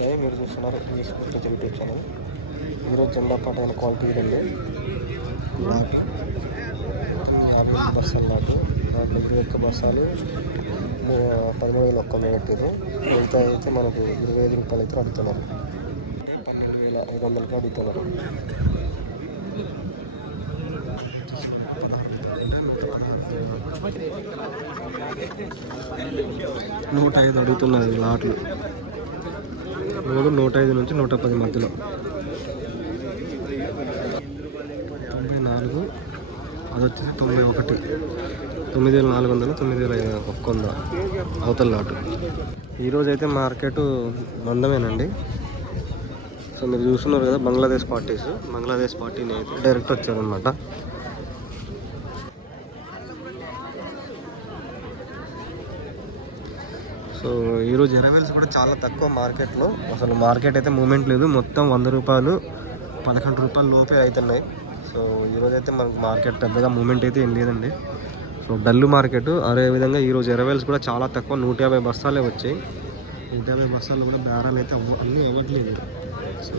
వచ్చాయి. మీరు చూస్తున్నారు ఈఎస్ గుర్తించి యూట్యూబ్ ఛానల్. ఈరోజు జెండా పాట అయిన క్వాలిటీ రెండు లాట్ యాభై ఐదు బస్సాలు లాటు ఇరవై ఒక్క బస్సాలు. పదమూడు వేల ఒక్క పెట్టారు మిగతా అయితే మనకు ఇరవై ఐదు రూపాయలు అయితే అడుగుతున్నారు పన్నెండు వేల ఐదు వందలకి అడుగుతున్నారు నూట ఐదు అడుగుతున్నారు లాట్లు. మూడు నూట ఐదు నుంచి నూట పది మధ్యలో. తొంభై నాలుగు అది వచ్చేసి తొంభై ఒకటి. తొమ్మిది వేల నాలుగు వందలు తొమ్మిది వేల ఒక్క వంద అవతల లాటు. ఈరోజు అయితే మార్కెట్ మందమేనండి. సో మీరు చూస్తున్నారు కదా బంగ్లాదేశ్ పార్టీస్. బంగ్లాదేశ్ పార్టీని అయితే డైరెక్ట్ వచ్చారనమాట సో ఈరోజు ఎరవేల్స్ కూడా చాలా తక్కువ మార్కెట్లో. అసలు మార్కెట్ అయితే మూమెంట్ లేదు. మొత్తం వంద రూపాయలు పదకొండు రూపాయల లోపే అవుతున్నాయి. సో ఈరోజు అయితే మనకు మార్కెట్ పెద్దగా మూమెంట్ అయితే ఏం లేదండి. సో డల్లు మార్కెట్ అదేవిధంగా ఈరోజు ఎరవేల్స్ కూడా చాలా తక్కువ నూట యాభై బస్తాలే వచ్చాయి. నూట యాభై బస్తాలు కూడా బేరాలు అయితే అన్నీ అవ్వట్లేదు. సో